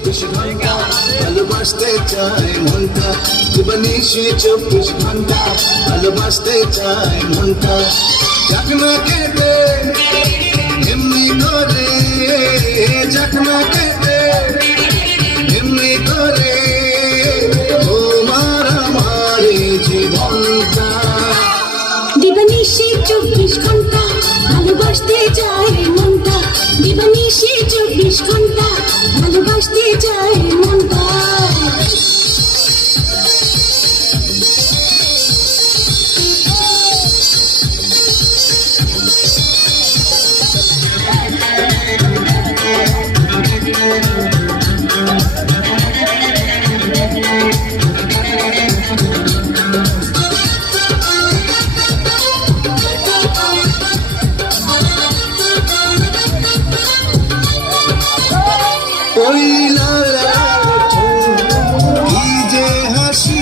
ঘন্টা ভালোবাসতে চায় মনটা দিবানিশি 24 ঘন্টা ভালোবাসতে চায় মনটা যাক না কেটে এমনি করে যাক না কেটে এমনি করে তোমার আমার জীবনটা দিবানিশি 24 ঘন্টা ভালোবাসতে চায় মনটা দিবানিশি 24 ঘন্টা ভালোবাসতে চায় মনটা ওই লা লা